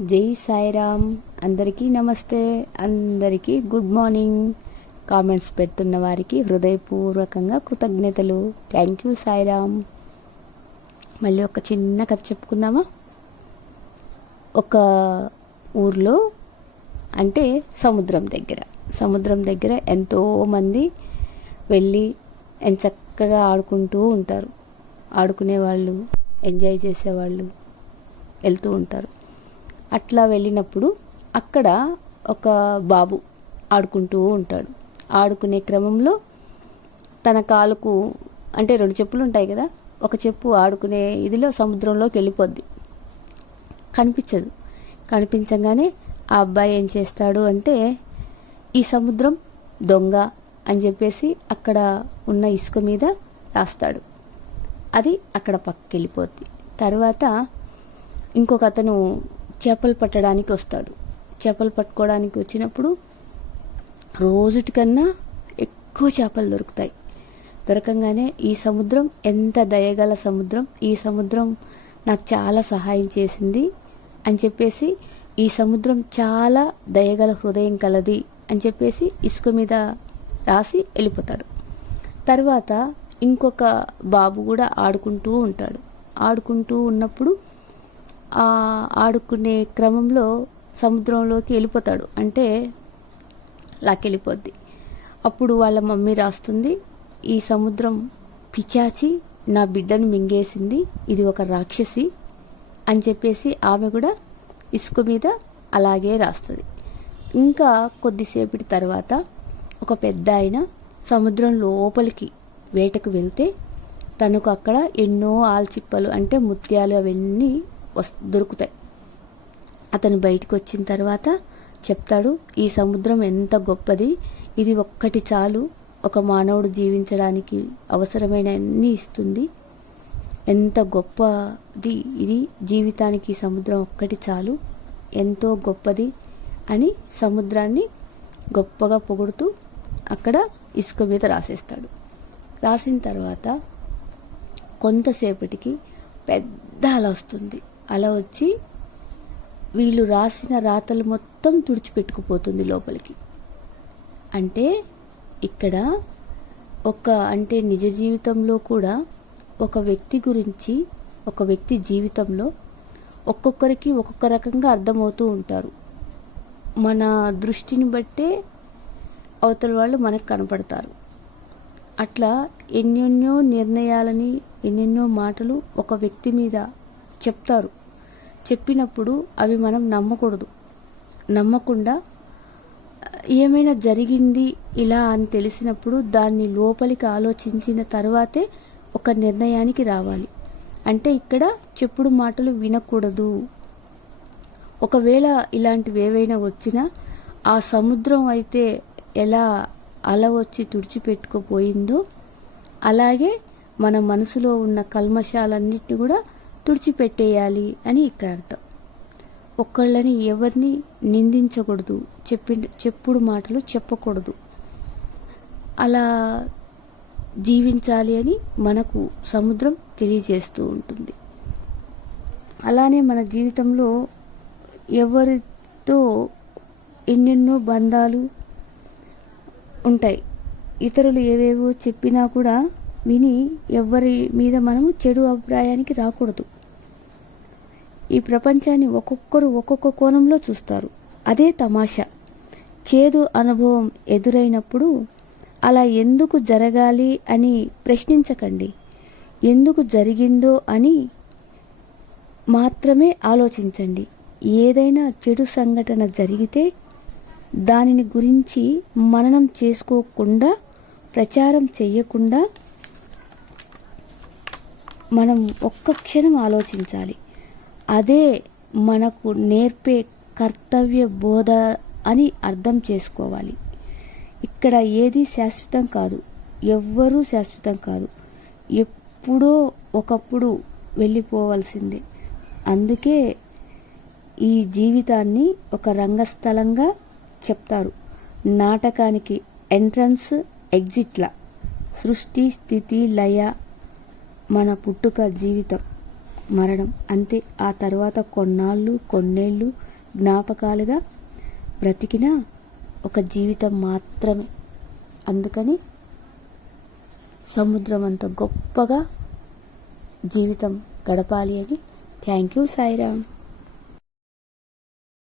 జై సాయిరామ్. అందరికీ నమస్తే. అందరికీ గుడ్ మార్నింగ్. కామెంట్స్ పెడుతున్న వారికి హృదయపూర్వకంగా కృతజ్ఞతలు. Thank you Sairam. మళ్ళీ ఒక చిన్న కథ చెప్పుకుందామా? ఒక ఊర్లో అంటే సముద్రం దగ్గర. సముద్రం దగ్గర ఎంతోమంది వెళ్ళి చక్కగా ఆడుకుంటూ ఉంటారు. ఆడుకునేవాళ్ళు ఎంజాయ్ చేసేవాళ్ళు వెళ్తూ ఉంటారు. అట్లా వెళ్ళినప్పుడు అక్కడ ఒక బాబు ఆడుకుంటూ ఉంటాడు. ఆడుకునే క్రమంలో తన కాలుకు అంటే రెండు చెప్పులు ఉంటాయి కదా ఒక చెప్పు ఆడుకునే ఇదిలో సముద్రంలోకి వెళ్ళిపోద్ది. కనిపించదు. కనిపించగానే ఆ అబ్బాయి ఏం చేస్తాడు అంటే ఈ సముద్రం దొంగ అని చెప్పేసి అక్కడ ఉన్న ఇసుక మీద రాస్తాడు. అది అక్కడ పక్కకి వెళ్ళిపోద్ది తర్వాత ఇంకొక అతను చేపలు పట్టడానికి వస్తాడు. చేపలు పట్టుకోవడానికి వచ్చినప్పుడు రోజుటికన్నా ఎక్కువ చేపలు దొరుకుతాయి. దొరకంగానే ఈ సముద్రం ఎంత దయగల సముద్రం ఈ సముద్రం నాకు చాలా సహాయం చేసింది అని చెప్పేసి ఈ సముద్రం చాలా దయగల హృదయం కలది అని చెప్పేసి ఇసుక మీద రాసి వెళ్ళిపోతాడు. తర్వాత ఇంకొక బాబు కూడా ఆడుకుంటూ ఉంటాడు. ఆడుకుంటూ ఉన్నప్పుడు ఆడుకునే క్రమంలో సముద్రంలోకి వెళ్ళిపోతాడు. అంటే లాక్కెళ్ళిపోద్ది. అప్పుడు వాళ్ళ మమ్మీ రాస్తుంది ఈ సముద్రం పిచాచి నా బిడ్డను మింగేసింది ఇది ఒక రాక్షసి అని చెప్పేసి ఆమె కూడా ఇసుక మీద అలాగే రాస్తుంది. ఇంకా కొద్దిసేపటి తర్వాత ఒక పెద్ద ఆయన సముద్రం లోపలికి వేటకు వెళ్తే తనకు అక్కడ ఎన్నో ఆల్చిప్పలు అంటే ముత్యాలు అవన్నీ దొరుకుతాయి. అతను బయటకు వచ్చిన తర్వాత చెప్తాడు ఈ సముద్రం ఎంత గొప్పది. ఇది ఒక్కటి చాలు. ఒక మానవుడు జీవించడానికి అవసరమైన అన్నీ ఇస్తుంది. ఎంత గొప్పది ఇది. జీవితానికి సముద్రం ఒక్కటి చాలు. ఎంతో గొప్పది అని సముద్రాన్ని గొప్పగా పొగుడుతూ అక్కడ ఇసుక మీద రాసేస్తాడు. రాసిన తర్వాత కొంతసేపటికి పెద్ద అల వస్తుంది. అలా వచ్చి వీళ్ళు రాసిన రాతలు మొత్తం తుడిచిపెట్టుకుపోతుంది లోపలికి. అంటే ఇక్కడ ఒక అంటే నిజ జీవితంలో కూడా ఒక వ్యక్తి గురించి ఒక వ్యక్తి జీవితంలో ఒక్కొక్కరికి ఒక్కొక్క రకంగా అర్థమవుతూ ఉంటారు. మన దృష్టిని బట్టే అవతల వాళ్ళు మనకు కనపడతారు. అట్లా ఎన్నెన్నో నిర్ణయాలని ఎన్నెన్నో మాటలు ఒక వ్యక్తి మీద చెప్తారు. చెప్పినప్పుడు అవి మనం నమ్మకూడదు. నమ్మకుండా ఏమైనా జరిగింది ఇలా అని తెలిసినప్పుడు దాన్ని లోపలికి ఆలోచించిన తర్వాతే ఒక నిర్ణయానికి రావాలి. అంటే ఇక్కడ చెప్పుడు మాటలు వినకూడదు. ఒకవేళ ఇలాంటివి ఏవైనా వచ్చినా ఆ సముద్రం అయితే ఎలా అల వచ్చి తుడిచిపెట్టుకుపోయిందో అలాగే మన మనసులో ఉన్న కల్మషాలన్నిటిని కూడా తుడిచిపెట్టేయాలి అని ఇక్కడ అర్థం. ఒక్కళ్ళని ఎవరిని నిందించకూడదు చెప్పి చెప్పుడు మాటలు చెప్పకూడదు. అలా జీవించాలి అని మనకు సముద్రం తెలియజేస్తూ ఉంటుంది. అలానే మన జీవితంలో ఎవరితో ఎన్నెన్నో బంధాలు ఉంటాయి. ఇతరులు ఏవేవో చెప్పినా కూడా విని ఎవ్వరి మీద మనము చెడు అభిప్రాయానికి రాకూడదు. ఈ ప్రపంచాన్ని ఒక్కొక్కరు ఒక్కొక్క కోణంలో చూస్తారు. అదే తమాషా. చేదు అనుభవం ఎదురైనప్పుడు అలా ఎందుకు జరగాలి అని ప్రశ్నించకండి. ఎందుకు జరిగిందో అని మాత్రమే ఆలోచించండి. ఏదైనా చెడు సంఘటన జరిగితే దానిని గురించి మననం చేసుకోకుండా ప్రచారం చేయకుండా మనం ఒక్క క్షణం ఆలోచించాలి. అదే మనకు నేర్పే కర్తవ్య బోధ అని అర్థం చేసుకోవాలి. ఇక్కడ ఏది శాశ్వతం కాదు ఎవ్వరూ శాశ్వతం కాదు. ఎప్పుడో ఒకప్పుడు వెళ్ళిపోవలసిందే. అందుకే ఈ జీవితాన్ని ఒక రంగస్థలంగా చెప్తారు. నాటకానికి ఎంట్రన్స్ ఎగ్జిట్ల. సృష్టి స్థితి లయ మన పుట్టుక జీవితం మరణం. అంతే. ఆ తర్వాత కొన్నాళ్ళు కొన్నేళ్ళు జ్ఞాపకాలుగా బ్రతికిన ఒక జీవితం మాత్రమే. అందుకని సముద్రం అంత గొప్పగా జీవితం గడపాలి అని థ్యాంక్ యూ సాయిరామ్.